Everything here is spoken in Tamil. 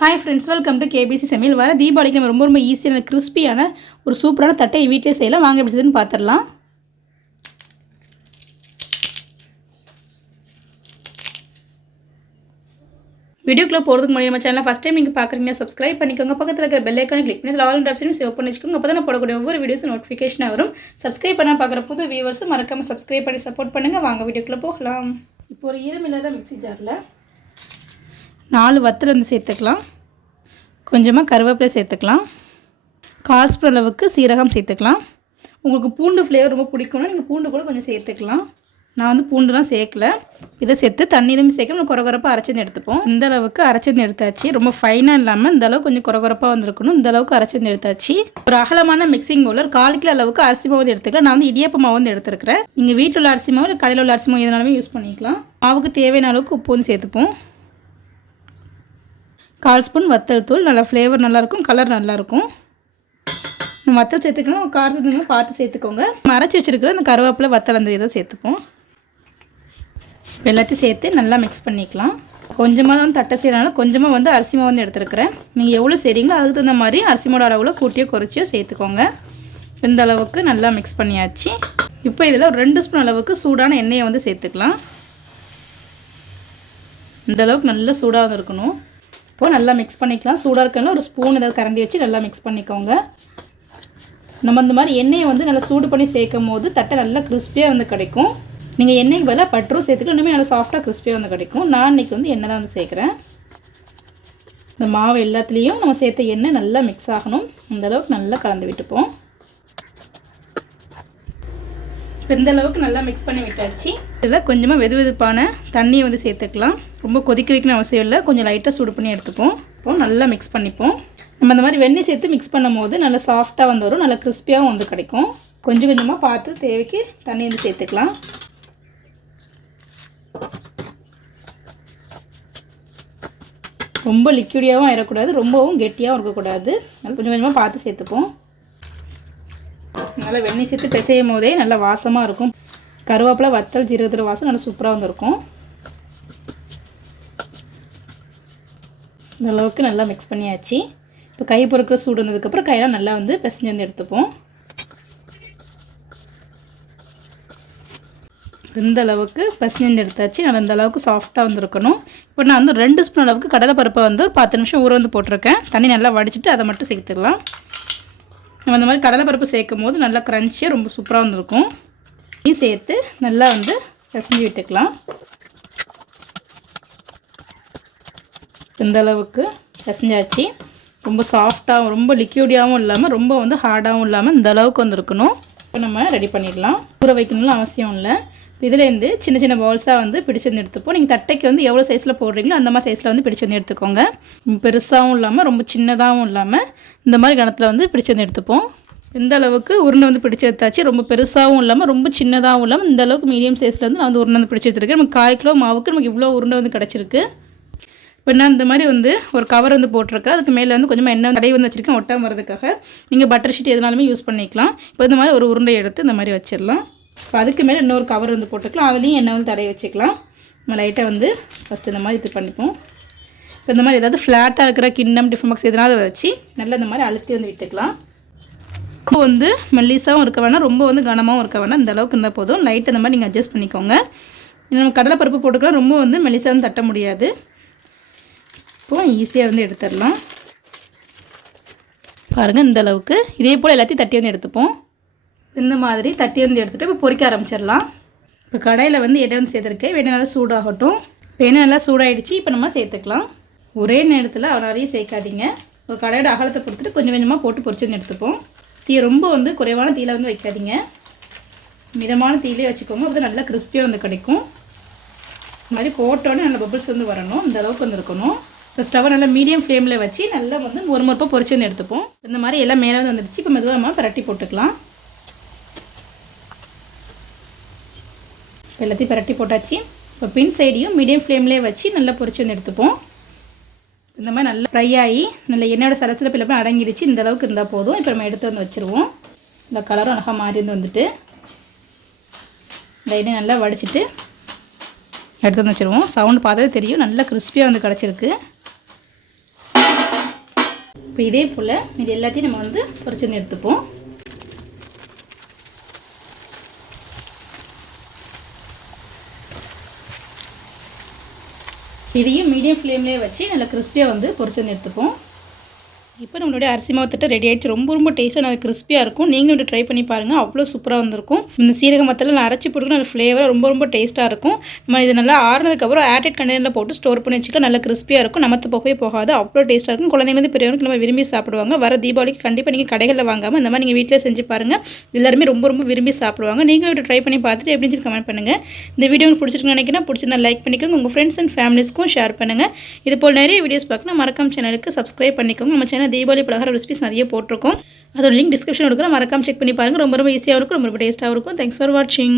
Hi friends welcome to KBC சமையல் வர தீபாவளிக்கு நம்ம ரொம்ப ரொம்ப ஈஸியான கிறிஸ்பியான ஒரு சூப்பரான தட்டை வீட்டிலே செய்யலாம். வாங்க எப்படி செய்யுதுன்னு பார்த்துடலாம். வீடியோக்குள்ளே போகிறதுக்கு முன்னாடி நம்ம சேனல் ஃபஸ்ட் டைம் நீங்கள் பார்க்குறீங்க சப்ஸ்கிரைப் பண்ணிக்கோங்க. பக்கத்தில் இருக்கிற பெல் ஐக்கானை கிளிக் பண்ணி ஆல் ஆப்ஷனும் சேவ் பண்ணி வச்சுக்கோங்க. அப்போ தான் போடக்கூடிய ஒவ்வொரு வீடியோஸும் நோட்டிஃபிகேஷனாக வரும். சப்ஸ்கிரைப் பண்ண பார்க்குற புது வியூவர்ஸும் மறக்காமல் சப்ஸ்கிரைப் பண்ணி சப்போர்ட் பண்ணுங்கள் வாங்க வீடியோக்குள்ளே போகலாம். இப்போ ஒரு ஈரமில்லாத மிக்ஸி ஜாரில் நாலு வத்தல் வந்து சேர்த்துக்கலாம். கொஞ்சமாக கருவேப்பிலை சேர்த்துக்கலாம். கால் ஸ்பூன் அளவுக்கு சீரகம் சேர்த்துக்கலாம். உங்களுக்கு பூண்டு ஃப்ளேவர் ரொம்ப பிடிக்கும்னா நீங்கள் பூண்டு கூட கொஞ்சம் சேர்த்துக்கலாம். நான் வந்து பூண்டுலாம் சேர்க்கல. இதை சேர்த்து தண்ணி எதுவும் சேர்க்க நம்ம குறகுறப்பாக அரைச்சிருந்து எடுத்துப்போம். இந்த அளவுக்கு அரைச்சிருந்து எடுத்தாச்சு. ரொம்ப ஃபைனாக இல்லாமல் இந்த அளவுக்கு கொஞ்சம் குறகுறப்பாக வந்திருக்கணும். இந்த அளவுக்கு அரைச்சிருந்து எடுத்தாச்சு. ஒரு அகலமான மிக்சிங் பவுலர் ஒரு கால் கிலோ அளவுக்கு அரிசி மாவு வந்து எடுத்துக்கலாம். நான் வந்து இடியப்ப மாவு வந்து எடுத்துருக்கிறேன். நீங்கள் வீட்டில் உள்ள அரிசி மாவு இல்லை கடையில் உள்ள அரிசி மாவு எதனாலுமே யூஸ் பண்ணிக்கலாம். மாவுக்கு தேவையான அளவுக்கு உப்பு வந்து சேர்த்துப்போம். கால் ஸ்பூன் வத்தல் தூள் நல்லா ஃப்ளேவர் நல்லாயிருக்கும் கலர் நல்லாயிருக்கும் வத்தல் சேர்த்துக்கணும் காரத்துக்கு பார்த்து சேர்த்துக்கோங்க. மறைச்சி வச்சுருக்கிற அந்த கருவேப்பிலை வத்தல் அந்த இதை சேர்த்துப்போம். எல்லாத்தையும் சேர்த்து நல்லா மிக்ஸ் பண்ணிக்கலாம். கொஞ்சமாக தான் தட்டை செய்கிறனால கொஞ்சமாக வந்து அரிசி மாவு வந்து எடுத்துருக்கிறேன். நீங்கள் எவ்வளோ செய்கிறீங்களோ அதுக்கு தகுந்த மாதிரி அரிசிமோட அளவில் கூட்டியோ குறைச்சியோ சேர்த்துக்கோங்க. இந்த அளவுக்கு நல்லா மிக்ஸ் பண்ணியாச்சு. இப்போ இதில் ஒரு ரெண்டு ஸ்பூன் அளவுக்கு சூடான எண்ணெயை வந்து சேர்த்துக்கலாம். இந்த அளவுக்கு நல்லா சூடாக இருக்கணும். இப்போது நல்லா மிக்ஸ் பண்ணிக்கலாம். சூடாக இருக்கணும் ஒரு ஸ்பூன் ஏதாவது கரண்டி வச்சு நல்லா மிக்ஸ் பண்ணிக்கோங்க. நம்ம இந்த மாதிரி எண்ணெயை வந்து நல்லா சூடு பண்ணி சேர்க்கும் போது தட்டை நல்லா கிறிஸ்பியாக வந்து கிடைக்கும். நீங்கள் எண்ணெய்க்கு பதிலாக பட்டரும் சேர்த்துக்கலாம். இன்னுமே நல்லா சாஃப்டாக கிறிஸ்பியாக வந்து கிடைக்கும். நான் இன்றைக்கி வந்து எண்ணெய் தான் வந்து சேர்க்குறேன். இந்த மாவு எல்லாத்துலேயும் நம்ம சேர்த்த எண்ணெய் நல்லா மிக்ஸ் ஆகணும். அந்தளவுக்கு நல்லா கலந்து விட்டுப்போம். இந்த அளவுக்கு நல்லா மிக்ஸ் பண்ணி விட்டாச்சு. இதில் கொஞ்சமாக வெது வெதுப்பான தண்ணியை வந்து சேர்த்துக்கலாம். ரொம்ப கொதிக்க வைக்கணும் அவசியம் இல்லை. கொஞ்சம் லைட்டாக சூடு பண்ணி எடுத்துப்போம். இப்போ நல்லா மிக்ஸ் பண்ணிப்போம். நம்ம இந்த மாதிரி வெண்ணெய் சேர்த்து மிக்ஸ் பண்ணும் போது நல்லா சாஃப்டாக வந்து வரும் நல்லா கிறிஸ்பியாகவும் வந்து கிடைக்கும். கொஞ்சம் கொஞ்சமாக பார்த்து தேவைக்கு தண்ணி வந்து சேர்த்துக்கலாம். ரொம்ப லிக்விடியாகவும் ஆயிடக்கூடாது ரொம்பவும் கெட்டியாகவும் இருக்கக்கூடாது. நல்லா கொஞ்சம் கொஞ்சமாக பார்த்து சேர்த்துப்போம். நல்லா வெண்ணெய் சேர்த்து பிசையும் போதே நல்லா வாசமாக இருக்கும். கருவேப்பிலை வத்தல் ஜீரகத்தில் வாசம் நல்லா சூப்பராக வந்துருக்கும். இந்தளவுக்கு நல்லா மிக்ஸ் பண்ணியாச்சு. இப்போ கை பொறுக்கிற சூடு வந்ததுக்கப்புறம் கையெல்லாம் நல்லா வந்து பிசைஞ்சு வந்து எடுத்துப்போம். இந்த அளவுக்கு பசிஞ்சு எடுத்தாச்சு. நான் இந்த அளவுக்கு சாஃப்டாக வந்துருக்கணும். இப்போ நான் வந்து ரெண்டு ஸ்பூன் அளவுக்கு கடலை பருப்பை வந்து ஒரு பத்து நிமிஷம் ஊற வந்து போட்டிருக்கேன். தண்ணி நல்லா வடிச்சிட்டு அதை மட்டும் சேர்த்துக்கலாம். நம்ம இந்த மாதிரி கடலை பருப்பு சேர்க்கும் போது நல்லா க்ரன்ச்சியாக ரொம்ப சூப்பராக வந்துருக்கும். நீ சேர்த்து நல்லா வந்து பசஞ்சு விட்டுக்கலாம். இந்தளவுக்கு பிசைஞ்சாச்சு பசஞ்சாச்சு ரொம்ப சாஃப்டாகவும் ரொம்ப லிக்யூடியாகவும் இல்லாமல் ரொம்ப வந்து ஹார்டாகவும் இல்லாமல் இந்த அளவுக்கு வந்துருக்கணும். இப்போ நம்ம ரெடி பண்ணிடலாம். ஊற வைக்கணும்னு அவசியம் இல்லை. இதுலேருந்து சின்ன சின்ன பவுல்ஸாக வந்து பிடிச்சு வந்து எடுத்துப்போம். நீங்கள் தட்டைக்கு வந்து எவ்வளோ சைஸில் போடுறீங்களோ அந்த மாதிரி சைஸில் வந்து பிடிச்சு வந்து எடுத்துக்கோங்க. பெருசாகவும் இல்லாமல் ரொம்ப சின்னதாகவும் இல்லாமல் இந்த மாதிரி கணத்தில் வந்து பிடிச்சு வந்து எடுத்துப்போம். இந்த அளவுக்கு உருண்டை வந்து பிடிச்சி எடுத்தாச்சு. ரொம்ப பெருசாகவும் இல்லாமல் ரொம்ப சின்னதாகவும் இல்லாமல் இந்த அளவுக்கு மீடியம் சைஸில் வந்து நான் வந்து உருண்டை வந்து பிடிச்சி எடுத்துருக்கேன். நமக்கு கால் கிலோ மாவுக்கு நமக்கு இவ்வளோ உருண்டை வந்து கிடச்சிருக்கு. இப்போ நான் இந்த மாதிரி வந்து ஒரு கவர் வந்து போட்டிருக்கேன். அதுக்கு மேலே வந்து கொஞ்சமாக எண்ணெய் தடை வந்து வச்சுருக்கேன். ஒட்டாமல் வரதுக்காக நீங்கள் பட்டர் ஷீட் எதுனாலுமே யூஸ் பண்ணிக்கலாம். இப்போ இந்த மாதிரி ஒரு உருண்டை எடுத்து இந்த மாதிரி வச்சிடலாம். இப்போ அதுக்கு மேலே இன்னொரு கவர் வந்து போட்டுக்கலாம் அதுலேயும் எண்ணெய் வந்து தடை வச்சுக்கலாம். நம்ம லைட்டாக வந்து ஃபஸ்ட்டு இந்த மாதிரி இது பண்ணிப்போம். இப்போ இந்த மாதிரி ஏதாவது ஃப்ளாட்டாக இருக்கிற கிண்ணம் டிஃபன் பாக்ஸ் எதனாவது வச்சு நல்லா இந்த மாதிரி அழுத்தி வந்து விட்டுக்கலாம். இப்போ வந்து மெல்லிஸாகவும் இருக்க வேணாம். ரொம்ப வந்து கனமாகவும் இருக்க வேணாம். இந்த அளவுக்கு இருந்தால் போதும். லைட் இந்த மாதிரி நீங்கள் அட்ஜஸ்ட் பண்ணிக்கோங்க. நம்ம கடலை பருப்பு போட்டுக்கலாம். ரொம்ப வந்து மெல்லிசாக வந்து தட்ட முடியாது. இப்போ ஈஸியாக வந்து எடுத்துடலாம். பாருங்கள் இந்த அளவுக்கு. இதே போல் எல்லாத்தையும் தட்டி வந்து எடுத்துப்போம். இந்த மாதிரி தட்டி வந்து எடுத்துகிட்டு இப்போ பொறிக்க ஆரம்பிச்சிடலாம். இப்போ கடையில் வந்து எண்ணெய் வந்து சேர்த்துருக்கேன். வெண்ணெய் நல்லா சூடாகட்டும். இப்போ எண்ணெய் நல்லா சூடாகிடுச்சு இப்போ நம்ம சேர்த்துக்கலாம். ஒரே நேரத்தில் நிறைய சேர்க்காதீங்க. இப்போ கடையோட அகலத்தை பொறுத்துட்டு கொஞ்சம் கொஞ்சமாக போட்டு பொறிச்சு வந்து எடுத்துப்போம். தீ ரொம்ப வந்து குறைவான தீயில் வந்து வைக்காதீங்க. மிதமான தீயிலே வச்சுக்கோங்க. அப்போ நல்லா கிறிஸ்பியாக வந்து கிடைக்கும். இந்த மாதிரி போட்டோடனே நல்ல பபிள்ஸ் வந்து வரணும். இந்த அளவுக்கு வந்து இருக்கணும். இப்போ ஸ்டவ்வை நல்லா மீடியம் ஃப்ளேமில் வச்சு நல்லா வந்து ஒரு முறுப்பாக பொறிச்சு வந்து எடுத்துப்போம். இந்த மாதிரி எல்லாம் மேலே வந்து வந்துடுச்சு இப்போ மெதுவாக நம்ம பரட்டி போட்டுக்கலாம். எல்லாத்தையும் பரட்டி போட்டாச்சு. இப்போ பின் சைடையும் மீடியம் ஃப்ளேம்லேயே வச்சு நல்லா பொறிச்சு வந்து எடுத்துப்போம். இந்த மாதிரி நல்லா ஃப்ரை ஆகி நல்ல எண்ணெயோட சலசில் பிள்ளை அடங்கிடுச்சு. இந்த அளவுக்கு இருந்தால் போதும். இப்போ நம்ம எடுத்து வந்து வச்சுருவோம். இந்த கலரும் அழகாக மாறி இருந்து வந்துட்டு இந்த எண்ணெய் நல்லா வடிச்சிட்டு எடுத்து வந்து வச்சுருவோம். சவுண்டு பார்த்தது தெரியும். நல்லா கிறிஸ்பியாக வந்து கிடச்சிருக்கு. இப்போ இதே போல் இது எல்லாத்தையும் நம்ம வந்து பொரிச்சு எடுத்துப்போம். இதையும் மீடியம் ஃப்ளேம்லேயே வச்சு நல்லா கிறிஸ்பியாக வந்து பொரிச்சு எடுத்துப்போம். இப்போ நம்மளுடைய அரிசி மாவு தட்டு ரெடி ஆயிடுச்சு. ரொம்ப ரொம்ப டேஸ்ட்டாக நல்லா கிறிஸ்பியாக இருக்கும். நீங்களும் வந்து ட்ரை பண்ணி பாருங்கள் அவ்வளோ சூப்பராக வந்திருக்கும். இந்த சீரக மத்தில் நான் அரைச்சி போட்டு நல்ல ஃப்ளேவராக ரொம்ப ரொம்ப டேஸ்ட்டாக இருக்கும். நம்ம இது நல்லா ஆறுனதுக்கப்புறம் ஏர்டெட் கண்டெய்னரில் போட்டு ஸ்டோர் பண்ணி வச்சுக்கலாம் நல்லா கிறிஸ்பியாக இருக்கும். நமத்து போகவே போகாது. அவ்வளோ டேஸ்ட்டாக இருக்கும். குழந்தைங்களுக்கு பெரியவங்களுக்கு நம்ம விரும்பி சாப்பிடுவாங்க. வர தீபாவளிக்கு கண்டிப்பாக நீங்கள் கடைகளில் வாங்காமல் இந்த மாதிரி நீங்கள் வீட்டிலே செஞ்சு பாருங்கள் எல்லாருமே ரொம்ப ரொம்ப விரும்பி சாப்பிடுவாங்க. நீங்களும் வந்து ட்ரை பண்ணி பார்த்துட்டு எப்படின்னு சொல்லி கமெண்ட் பண்ணுங்கள் இந்த வீடியோ உங்களுக்கு பிடிச்சிருக்குன்னு நினைக்கிறேன். பிடிச்சிருந்தா லைக் பண்ணிக்கோங்க. உங்கள் ஃப்ரெண்ட்ஸ் அண்ட் ஃபேமிலிஸ்க்கும் ஷேர் பண்ணுங்கள் இது போல் நிறைய வீடியோஸ் பார்க்கணும். மறக்காம சேனலுக்கு சப்ஸ்கிரைப் பண்ணிக்கோங்க. நம்ம சேனல் தீபாவளி பலகார ரெசிபிஸ் நிறைய போட்டிருக்கோம். அதோட லிங்க் டிஸ்கிரிப்ஷன் கொடுக்குறேன். மறக்காம செக் பண்ணி பாருங்கள் ரொம்ப ரொம்ப ஈஸியாக இருக்கும். ரொம்ப ரொம்ப டேஸ்ட்டாகவும் இருக்கும். தேங்க்ஸ் ஃபார் வாட்சிங்